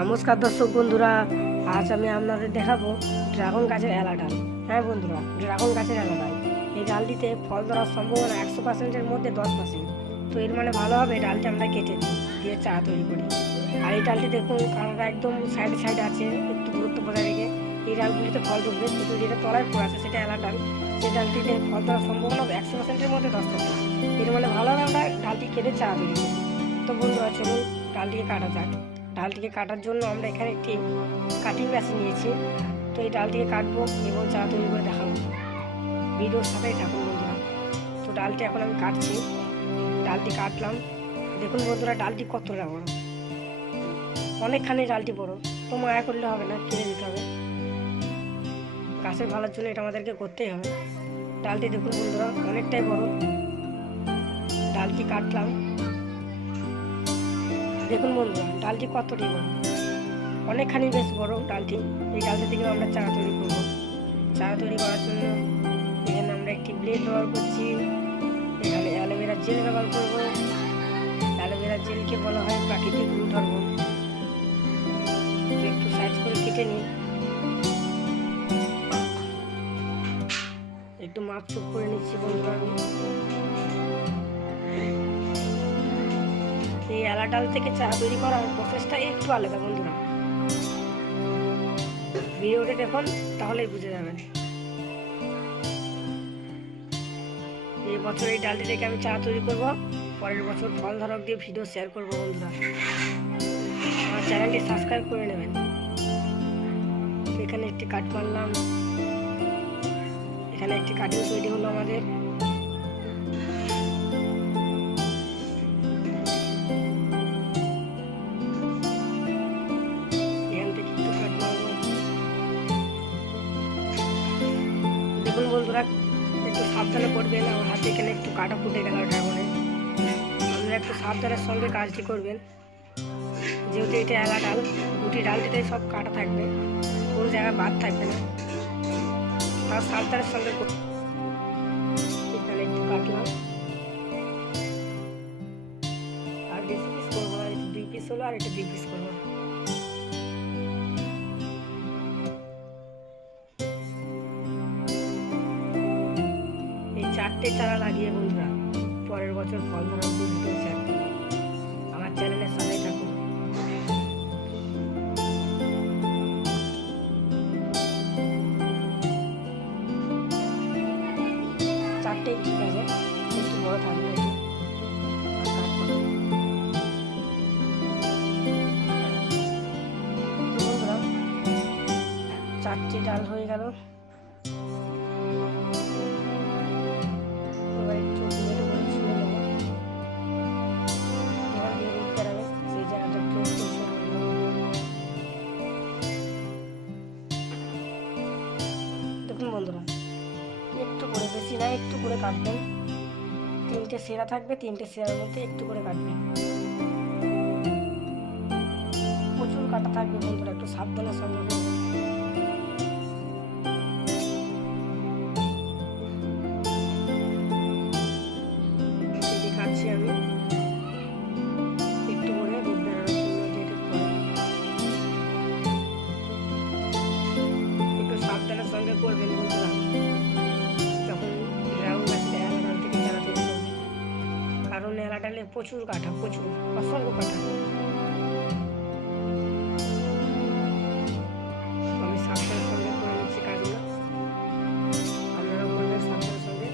নমস্কার দর্শক বন্ধুরা, আজ আমি আপনাদের দেখাবো ড্রাগন গাছের এলা ডাল। হ্যাঁ বন্ধুরা, ড্রাগন গাছের এলা ডাল, এই ডালটিতে ফল ধরার সম্ভাবনা 100%-এর মধ্যে 10%। তো এর মানে ভালো হবে ডালটি আমরা কেটে দিই, দিয়ে চা তৈরি করি। আর এই ডালটি দেখুন কাঁটাটা একদম সাইডে সাইডে আছে, একটু দূরত্ব বজায় রেখে এই ডালগুলিতে ফল ধরবে, কিন্তু যেটা তলায় পড়ে আছে সেটা এলা ডাল। সেই ডালটিতে ফল ধরার সম্ভাবনা 100%-এর মধ্যে 10%। এর মানে ভালো হবে আমরা ডালটি কেটে চা তৈরি করি। তো বন্ধুরা চলুন ডালটিকে কাটা যাক। ডালটিকে কাটার জন্য আমরা এখানে একটি কাটিং মেশিন নিয়েছি। তো এই ডালটিকে কাটবো এবং চা তৈরি করে দেখাবো। ভিডিওর সাথেই থাকুন বন্ধুরা। তো ডালটি এখন আমি কাটছি, ডালটি কাটলাম। দেখুন বন্ধুরা ডালটি কতটা বড়, অনেকখানি ডালটি বড়। তো মায়া করলে হবে না, কিনে দিতে হবে। গাছের ভালোর জন্য এটা আমাদেরকে করতেই হবে। ডালটি দেখুন বন্ধুরা অনেকটাই বড়, ডালটি কাটলাম। দেখুন বন্ধুরা ডালটি কতটি বড়, অনেকখানি বেশ বড় ডালটি। এই ডালটি থেকে আমরা চারা তৈরি করব। চারা তৈরি করার জন্য এখানে আমরা একটি ব্লেড ব্যবহার করছি, এখানে অ্যালোভেরা জেল ব্যবহার করব। অ্যালোভেরা জেলকে বলা হয় প্রাকৃতিক রুট হরমোন। একটু সাইজ করে কেটে নিই, একটু মাপচুপ করে নিচ্ছি বন্ধুরা। আমি এই এলা ডাল থেকে চারা তৈরি করার প্রসেসটা একটু আলাদা বন্ধুরা, ভিডিওটা দেখুন তাহলেই বুঝে যাবেন। এই বছর এই ডালটি থেকে আমি চা তৈরি করব, পরের বছর ফল ধরক দিয়ে ভিডিও শেয়ার করবো বন্ধুরা। আমার চ্যানেলটি সাবস্ক্রাইব করে নেবেন। এখানে একটি কাট মারলাম, এখানে একটি কাটিং তৈরি হলো আমাদের। এখান থেকে একটু কাট মারবো। দেখুন বন্ধুরা একটু সাবধানে করবেন, আমার হাতে এখানে একটু কাটা ফুটে গেল ড্রাগনে। আপনারা একটু সাবধানের সঙ্গে কাজটি করবেন, যেহেতু এটা এলা ডাল, দুটি ডালটিতে সব কাটা থাকবে, কোনো জায়গায় বাদ থাকবে না। তার সাবধানের সঙ্গে এখানে একটু কাটলাম, আর বেশি পিস করবো না, একটু 2 পিস হলো, আর একটু 2 পিস করবো। এই 4টে চারা লাগিয়ে বন্ধুরা পরের বছর ফল ধরার ভিডিও শেয়ার করবো। আমার চ্যানেলের সাথেই থাকুন। চারটেই ঠিক আছে, একটু বড় থাকবে। তো বন্ধুরা 4টে ডাল হয়ে গেল। এবার একটু ব্লেড করে ছুঁড়ে নেবো, এবার দিয়ে রোদ বেরাবে, সেই জায়গাটা একটু পরিষ্কার করে নেবো। দেখুন বন্ধুরা একটু করে, বেশি না, একটু করে কাটবেন। 3টে সেরা থাকবে, 3টে সেরার মধ্যে একটু করে কাটবেন। প্রচুর কাটা থাকবে বন্ধুরা, একটু সাবধানের সঙ্গে করবেন। কাটছি আমি একটু করে রোদ বেরানোর জন্য, যেটা করে একটু সাবধানের সঙ্গে করবেন বন্ধুরা যখন ড্রাগন গাছের এলা ডাল থেকে চারা তৈরি করবেন, কারণ এলা ডালে প্রচুর কাটা, প্রচুর অসংখ্য কাটা। আমি সাবধানের সঙ্গে করে নিচ্ছি কাজগুলো, আপনারা করবেন সাবধানের সঙ্গে।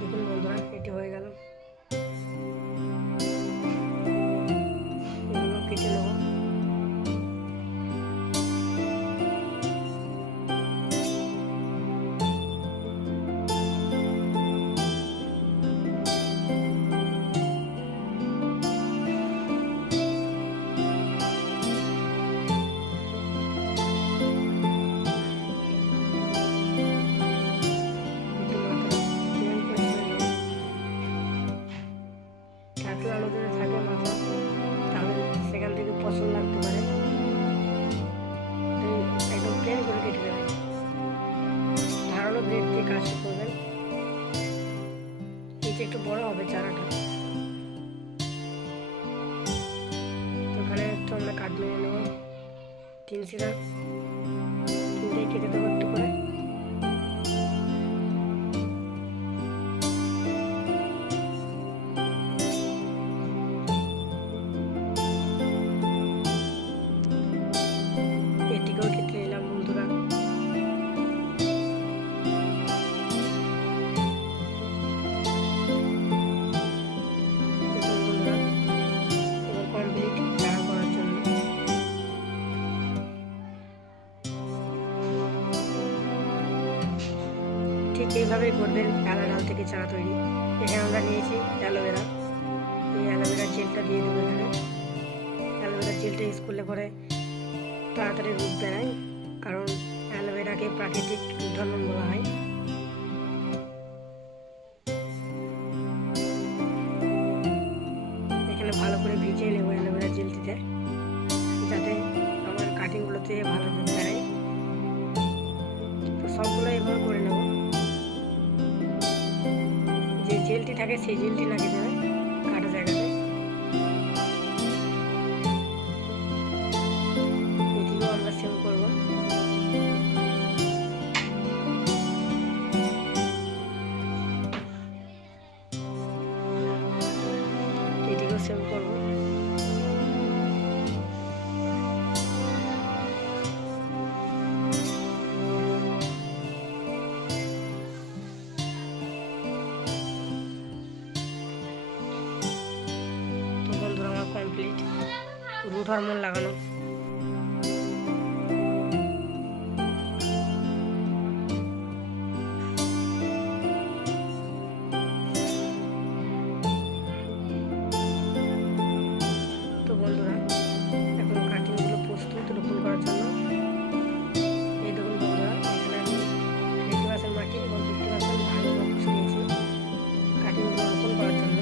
দেখুন বন্ধুরা এটি হয়ে গেল, এগুলো কেটে নেব। নিচে একটু বড় হবে চারাটা। তো ওখানে একটু আমরা কাঠ মেরে নেবো, 3 সিরা 3টে কেটে দেবো একটু করে। এটিকেও কেটে নিলাম বন্ধুরা। ঠিক এইভাবেই করবেন অ্যালোভেরা থেকে চারা তৈরি। এখানে আমরা নিয়েছি অ্যালোভেরা, এই অ্যালোভেরা জেলটা দিয়ে দেবো এখানে। অ্যালোভেরা জেলটা ইউজ করলে পরে তাড়াতাড়ি রূপ বেড়ায়, কারণ অ্যালোভেরাকে প্রাকৃতিক উদ্ভাবন বলা হয়। এখানে ভালো করে ভিজিয়ে নেবো অ্যালোভেরা জেলটিতে, যাতে আমার কাটিংগুলোতে ভালো রূপ বেড়ায়। তো সবগুলো এভাবে করে নেব। যে জেলটি থাকে সেই জেলটি লাগিয়ে দেবে কাটা জায়গাতে। এটিকেও আমরা সেম করব। এটিকেও সেম করব। কমপ্লিট রুট হরমোন লাগানো। তো বন্ধুরা এখন কাটিংগুলো প্রস্তুত রোপণ করার জন্য। এই দেখুন বন্ধুরা, এখানে আমি 50% মাটি এবং 50% ভালো পুষ নিয়েছি কাটিংগুলো রোপণ করার জন্য।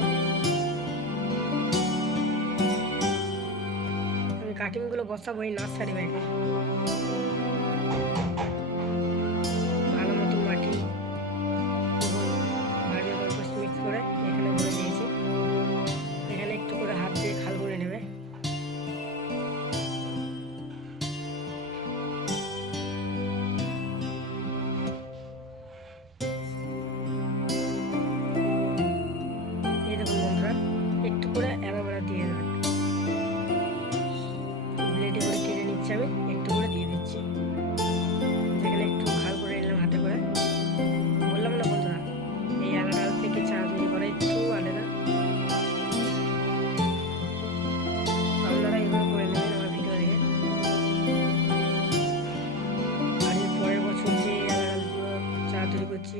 কাটিংগুলো বসাবো এই নার্সারি ব্যাগে। ভালো মতো মাটি এবং ভালো কম্পোস্ট মিক্স করে এখানে ভরে দিয়েছি। এখানে একটু করে হাত দিয়ে খাল করে নেবে। এই দেখুন বন্ধুরা, একটু করে অ্যালোভেরা দিয়ে দেবেন। ব্লেডে করে কেটে নিচ্ছি আমি, একটু করে দিয়ে দিচ্ছি। যেখানে একটু খাল করে নিলাম হাতে করে। বললাম না বন্ধুরা, এই আলাদা থেকে চা তৈরি করা একটু আলাদা। আপনারা এইভাবে করে নেবেন আমার ভিডিও দেখে। আর এর পরের বছর যে আলাদা চা তৈরি করছি,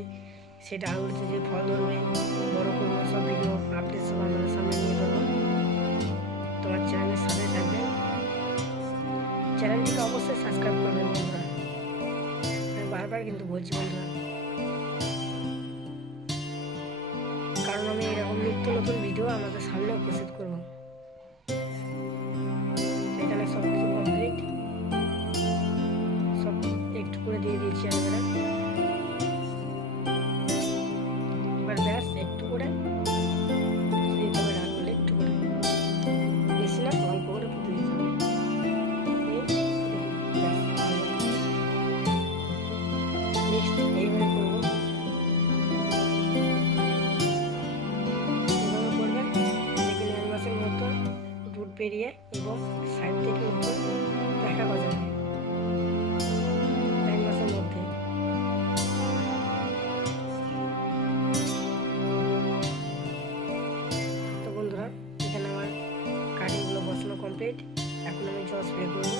সেটা আলুতে যে ফল ধরবে, বড় করবো, সব ভিডিও আপডেট সব আমাদের সামনে নিয়ে ধরবো। তোমার চ্যানেলের সাথে থাকবে। চ্যানেলটিকে অবশ্যই সাবস্ক্রাইব করবেন বন্ধুরা, আমি বারবার কিন্তু বলছি বন্ধুরা, কারণ আমি এরকম নিত্য নতুন ভিডিও আমাদের সামনে উপস্থিত করব। এখানে সব কিছু কমপ্লিট, সব একটু করে দিয়ে দিয়েছি আমরা। এবার ব্যাস একটু করে দিতে হবে, ডালগুলো একটু করে, বেশি না, অল্প করে পুঁতে দিতে হবে। নেক্সট এইভাবে করবো, এভাবে করবেন। দেখবেন 1 মাসের মতো রুট বেরিয়ে এবং সাইড থেকে দেখা গজাবে 1 মাসের মধ্যে। তো বন্ধুরা, এখানে আমার কাটিংগুলো বসানো কমপ্লিট। এখন আমি জল স্প্রে করবো।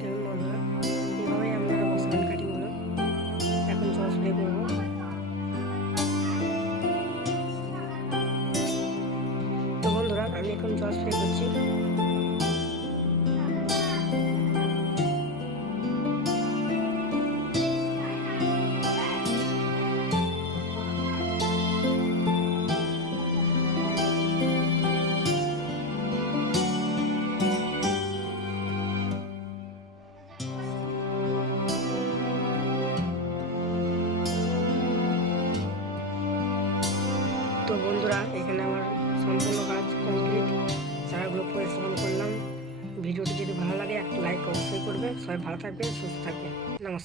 দেখুন বন্ধুরা, এইভাবেই আপনারা বসাবেন কাটিংগুলো। এখন জল স্প্রে করবো। তো বন্ধুরা, আমি এখন জল স্প্রে করছি। বন্ধুরা এখানে আমার সম্পূর্ণ কাজ কমপ্লিট, চারাগুলো পরিশ্রম করলাম। ভিডিওটি যদি ভালো লাগে একটা লাইক অবশ্যই করবে। সবাই ভালো থাকবে, সুস্থ থাকবে। নমস্কার।